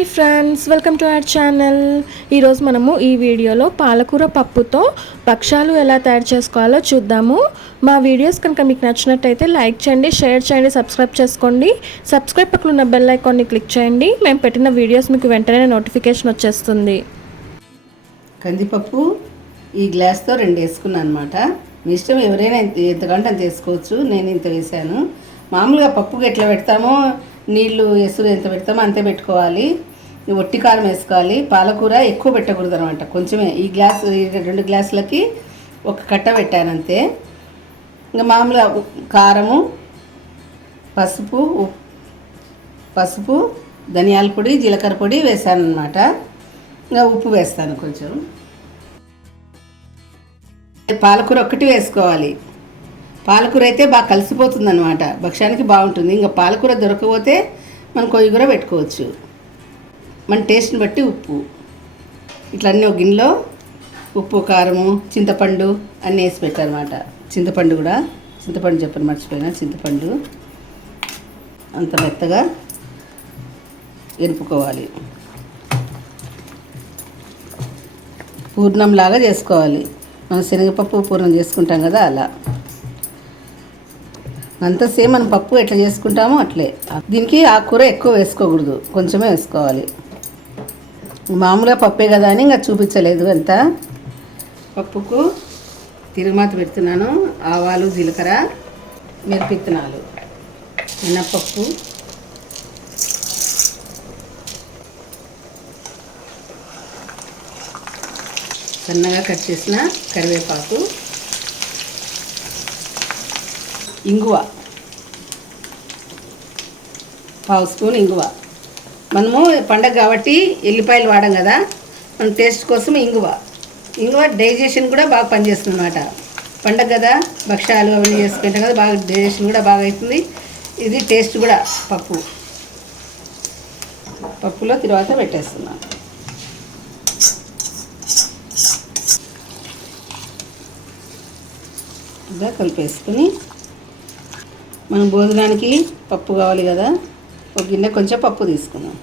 Hi friends welcome to our channel ఈరోజు మనము ఈ వీడియోలో పాలకూర పప్పుతో భక్షాలు ఎలా తయారు చేసుకోవాలో చూద్దాము. మా వీడియోస్ కనుక మీకు నచ్చినట్టయితే లైక్ చేయండి షేర్ చేయండి సబ్స్క్రైబ్ చేసుకోండి. సబ్స్క్రైబ్ పక్కన ఉన్న బెల్ ఐకాన్ని క్లిక్ చేయండి. మేము పెట్టిన వీడియోస్ మీకు వెంటనే నోటిఫికేషన్ వచ్చేస్తుంది. కందిపప్పు ఈ గ్లాస్తో రెండు వేసుకున్నాను అనమాట మీ ఇష్టం ఎవరైనా ఎంత ఎంతకంటే అంత వేసుకోవచ్చు. నేను ఇంత వేసాను. మామూలుగా పప్పుకి ఎట్లా పెడతామో నీళ్ళు ఎసురు ఎంత పెడతామో అంతే పెట్టుకోవాలి. ఒట్టి కారం వేసుకోవాలి. పాలకూర ఎక్కువ పెట్టకూడదు అనమాట కొంచెమే. ఈ గ్లాస్ రెండు గ్లాసులకి ఒక కట్ట పెట్టాను అంతే ఇంకా మామూలుగా కారము పసుపు ఉప్- పసుపు ధనియాల పొడి జీలకర్ర పొడి వేసాను అనమాట ఇంకా ఉప్పు వేస్తాను కొంచెం. పాలకూర ఒక్కటి వేసుకోవాలి. పాలకూర అయితే బాగా కలిసిపోతుంది అనమాట భక్ష్యానికి బాగుంటుంది. ఇంకా పాలకూర దొరకపోతే మనం కొయ్యి కూర పెట్టుకోవచ్చు. మన టేస్ట్ని బట్టి ఉప్పు. ఇట్లా అన్నీ ఒక గిన్నెలో ఉప్పు కారము చింతపండు అన్నీ వేసి పెట్టారనమాట చింతపండు కూడా చింతపండు చెప్పని మర్చిపోయినా చింతపండు. అంత మెత్తగా ఎరుపుకోవాలి. పూర్ణంలాగా చేసుకోవాలి. మనం శనగపప్పు పూర్ణం చేసుకుంటాం కదా అలా. అంత సేమ్ మనం పప్పు ఎట్లా చేసుకుంటామో అట్లే. దీనికి ఆకుకూర ఎక్కువ వేసుకోకూడదు. కొంచెమే వేసుకోవాలి. మామూలుగా పప్పే కదా అని ఇంకా చూపించలేదు అంత. పప్పుకు తిరుగుమాత పెడుతున్నాను ఆవాలు జీలకర్ర మిరపిత్తనాలు మినప్పప్పు. సన్నగా కట్ చేసిన కరివేపాకు. ఇంగువ. పావు స్పూన్ ఇంగువ. మనము పండగ కాబట్టి ఎల్లిపాయలు వాడం కదా. మనం టేస్ట్ కోసం ఇంగువ. ఇంగువ డైజెషన్ కూడా బాగా పనిచేస్తుంది అనమాట పండగ కదా భక్ష్యాలు అవన్నీ చేసుకుంటాం కదా బాగా డైజెషన్ కూడా బాగా అవుతుంది. ఇది టేస్ట్ కూడా పప్పు. పప్పులో తర్వాత పెట్టేస్తున్నాం. ఇలా కలిపేసుకుని మనం భోజనానికి పప్పు కావాలి కదా. ఒక గిన్నె కొంచెం పప్పు తీసుకుందాం.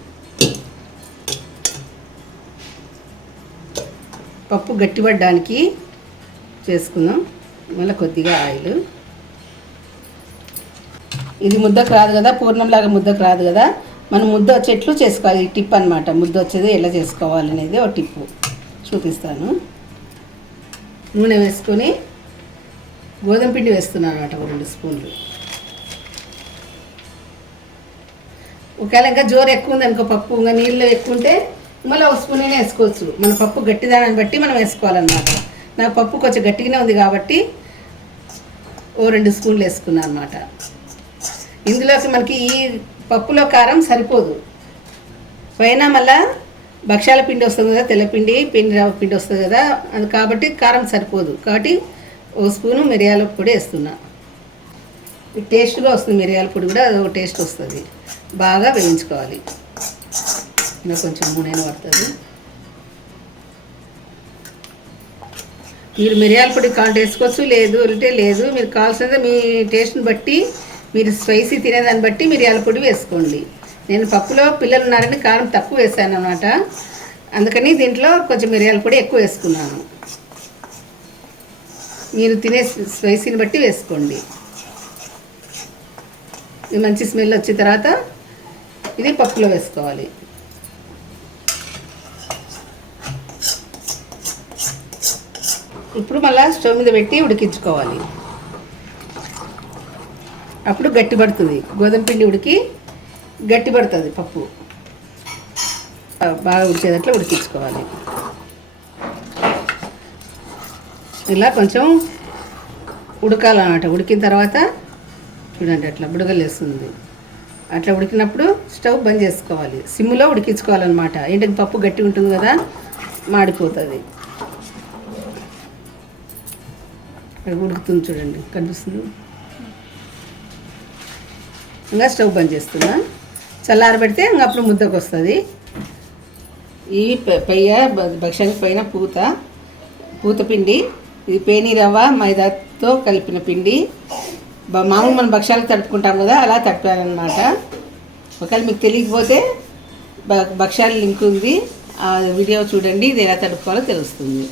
పప్పు గట్టిపడడానికి చేసుకుందాం. మళ్ళీ కొద్దిగా ఆయిల్. ఇది ముద్దకు రాదు కదా పూర్ణంలాగా ముద్దకు రాదు కదా. మనం ముద్ద వచ్చేట్లు చేసుకోవాలి ఈ టిప్ అనమాట ముద్ద వచ్చేది ఎలా చేసుకోవాలనేది ఒక టిప్పు చూపిస్తాను. నూనె వేసుకొని గోధుమ పిండి వేస్తున్నాను అనమాట ఒక రెండు స్పూన్లు. ఒకవేళ ఇంకా జోరు ఎక్కువ ఉంది అనుకో పప్పు ఇంకా నీళ్ళు ఎక్కువ ఉంటే మళ్ళీ ఒక స్పూన్ అయినా వేసుకోవచ్చు. మన పప్పు గట్టిదాన్ని బట్టి మనం వేసుకోవాలన్నమాట. నాకు పప్పు కొంచెం గట్టిగానే ఉంది కాబట్టి ఓ రెండు స్పూన్లు వేసుకున్నాను అనమాట ఇందులోకి మనకి ఈ పప్పులో కారం సరిపోదు. పైన మళ్ళా భక్ష్యాల పిండి వస్తుంది కదా తెల్లపిండి పిండి రవ్వ పిండి వస్తుంది కదా అది కాబట్టి కారం సరిపోదు. కాబట్టి ఓ స్పూను మిరియాల పొడి వేస్తున్నా. టేస్ట్గా వస్తుంది మిరియాల పొడి కూడా అది ఒక టేస్ట్ వస్తుంది. బాగా వేయించుకోవాలి. ఇంకా కొంచెం నూనె పడుతుంది. మీరు మిరియాల పొడి కావాలంటే వేసుకోవచ్చు లేదు అంటే లేదు. మీరు కావాల్సినది మీ టేస్ట్ని బట్టి మీరు స్పైసీ తినేదాన్ని బట్టి మిరియాల పొడి వేసుకోండి. నేను పప్పులో పిల్లలు ఉన్నారని కారం తక్కువ వేసాను అనమాట అందుకని దీంట్లో కొంచెం మిరియాల పొడి ఎక్కువ వేసుకున్నాను. మీరు తినే స్పైసీని బట్టి వేసుకోండి. మంచి స్మెల్ వచ్చిన తర్వాత ఇది పప్పులో వేసుకోవాలి. ఇప్పుడు మళ్ళీ స్టవ్ మీద పెట్టి ఉడికించుకోవాలి. అప్పుడు గట్టి పడుతుంది. గోధుమ పిండి ఉడికి గట్టి పడుతుంది పప్పు. బాగా ఉడికేదట్లా ఉడికించుకోవాలి. ఇలా కొంచెం ఉడకాలన్నమాట. ఉడికిన తర్వాత చూడండి అట్లా బుడగలేస్తుంది. అట్లా ఉడికినప్పుడు స్టవ్ బంద్ చేసుకోవాలి. సిమ్లో ఉడికించుకోవాలన్నమాట. ఏంటంటే పప్పు గట్టి ఉంటుంది కదా మాడిపోతుంది. ఉడుకుతుంది చూడండి కనిపిస్తుంది? ఇంకా స్టవ్ బంద్ చేస్తున్నా. చల్లారబెడితే ఇంకా అప్పుడు ముద్దకు వస్తుంది ఈ పె- పెయ్య భక్ష్యానికి పైన పూత పూత పిండి ఇది పేని రవ్వ మైదాతో కలిపిన పిండి మామూలు మనం భక్ష్యాలకు తడుపుకుంటాం కదా అలా తడిపానమాట ఒకవేళ మీకు తెలియకపోతే బ- భక్ష్యాల లింక్ ఉంది. ఆ వీడియో చూడండి ఇది ఎలా తడుపుకోవాలో తెలుస్తుంది.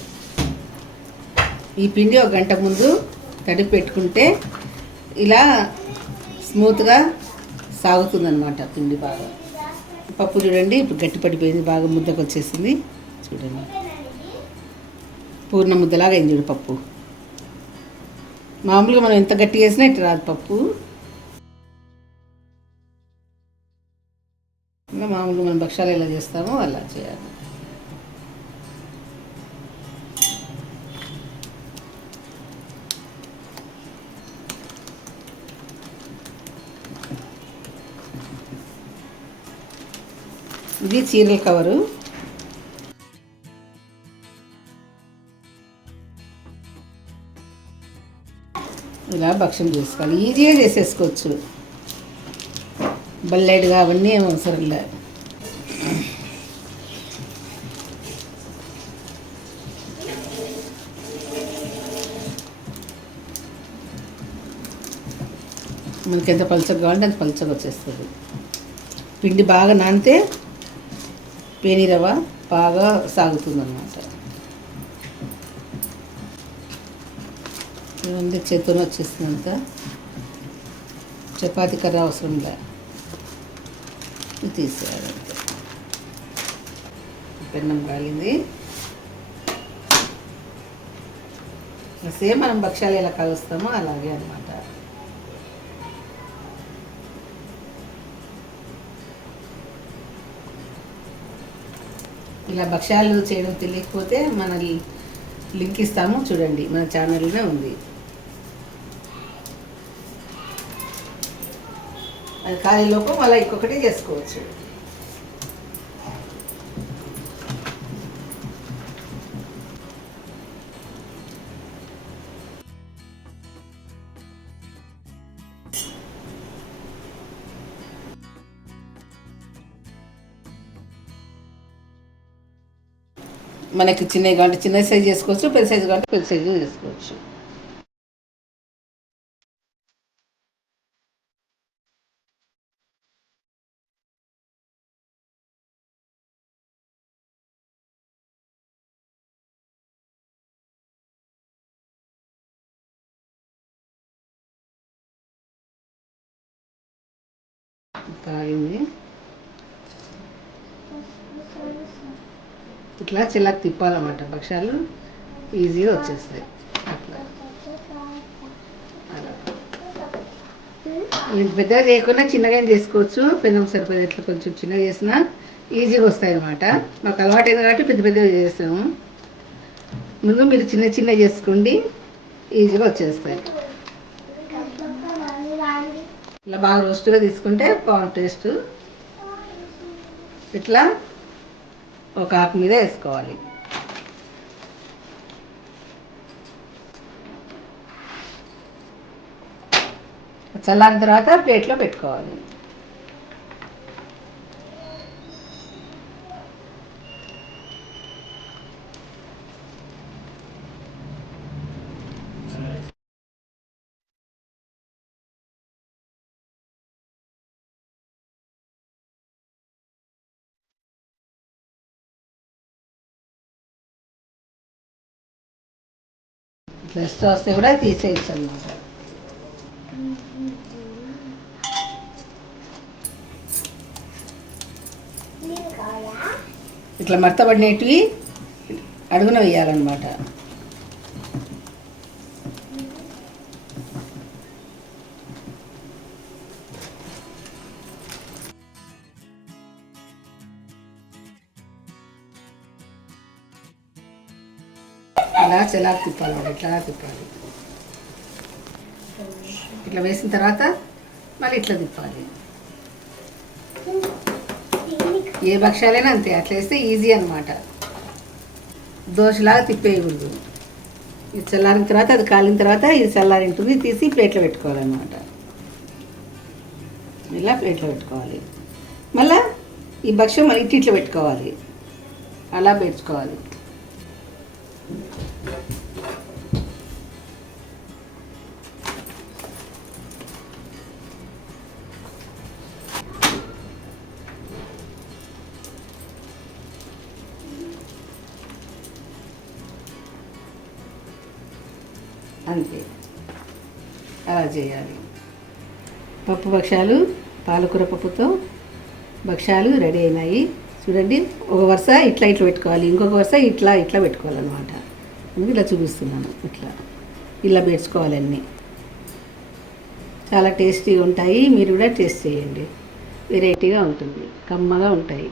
ఈ పిండి ఒక గంట ముందు తడిపి పెట్టుకుంటే ఇలా స్మూత్గా సాగుతుందన్నమాట పిండి బాగా. పప్పు చూడండి ఇప్పుడు గట్టి పడిపోయింది బాగా ముద్దకు వచ్చేసింది చూడండి. పూర్ణ ముద్దలాగా అయింది చూడు పప్పు. మామూలుగా మనం ఎంత గట్టి చేసినా ఇట్లా రాదు పప్పు. ఇంకా మామూలుగా మనం భక్షాలు ఎలా చేస్తామో అలా చేయాలి. ఇది చీరల కవరు. ఇలా భక్ష్యం చేసుకోవాలి. ఈజీగా చేసేసుకోవచ్చు. బల్లెడ్గా అవన్నీ ఏం అవసరం లేదు మనకి ఎంత పలుచగా కావాలంటే అంత పలుచగా వచ్చేస్తుంది. పిండి బాగా నానితే పేని రవ్వ బాగా సాగుతుంది అన్నమాట చూడండి చేతితో వచ్చేస్తుంది అంతా చపాతీ కర్ర అవసరం లే. ఇది తీసేయాలి పెన్నం కాలింది సేమ్ మనం భక్ష్యాలు ఎలా కలుస్తామో అలాగే అనమాట ఇలా భక్ష్యాలు చేయడం తెలియకపోతే మన లింక్ ఇస్తాము. చూడండి మన ఛానల్లోనే ఉంది. అది ఖాళీలోపు మళ్ళీ ఇంకొకటి చేసుకోవచ్చు. మనకి చిన్నవి కాబట్టి చిన్న సైజ్ చేసుకోవచ్చు పెద్ద సైజు కాబట్టి పెద్ద సైజు చేసుకోవచ్చు. తాగింది. ఇట్లా చిల్లకి తిప్పాలన్నమాట భక్ష్యాలు. ఈజీగా వచ్చేస్తాయి. అట్లా. పెద్దగా చేయకుండా చిన్నగా ఏం చేసుకోవచ్చు. పెనం సరిపోయేది ఇట్లా కొంచెం చిన్నగా చేసినా ఈజీగా వస్తాయి అనమాట మాకు అలవాటు అయింది కాబట్టి పెద్ద పెద్దగా చేస్తాము. ముందు మీరు చిన్న చిన్న చేసుకోండి. ఈజీగా వచ్చేస్తాయి. ఇలా బాగా రోస్ట్గా తీసుకుంటే బాగుంది టేస్ట్. ఇట్లా ఒక ఆకు మీద వేసుకోవాలి. చల్లారిన తర్వాత ప్లేట్లో పెట్టుకోవాలి. ఇష్టం వస్తే కూడా తీసేయచ్చు అన్నమాట ఇట్లా మడతబడినవి అడుగున వేయాలన్నమాట. ఇలా చెలాకు తిప్పాలి? ఇట్లా తిప్పాలి? ఇట్లా వేసిన తర్వాత మళ్ళీ ఇట్లా తిప్పాలి. ఏ భక్ష్యాలైనా అంతే అట్లా వేస్తే ఈజీ అనమాట దోశలాగా తిప్పేయకూడదు. ఇది చల్లారిన తర్వాత అది కాలిన తర్వాత ఇది చల్లారింటుంది తీసి ప్లేట్లో పెట్టుకోవాలన్నమాట. ఇలా ప్లేట్లో పెట్టుకోవాలి. మళ్ళా ఈ భక్ష్యం మళ్ళీ ఇట్లా పెట్టుకోవాలి. అలా పెట్టుకోవాలి. అంతే. అలా చేయాలి. పప్పు భక్షాలు పాలకూర పప్పుతో భక్షాలు రెడీ అయినాయి. చూడండి ఒక వరుస ఇట్లా ఇట్లా పెట్టుకోవాలి ఇంకొక వరుస ఇట్లా ఇట్లా పెట్టుకోవాలన్నమాట. అందుకే ఇట్లా చూపిస్తున్నాను. ఇట్లా. ఇలా పెంచుకోవాలన్నీ చాలా టేస్టీగా ఉంటాయి. మీరు కూడా టేస్ట్ చేయండి. వెరైటీగా ఉంటుంది. కమ్మగా ఉంటాయి.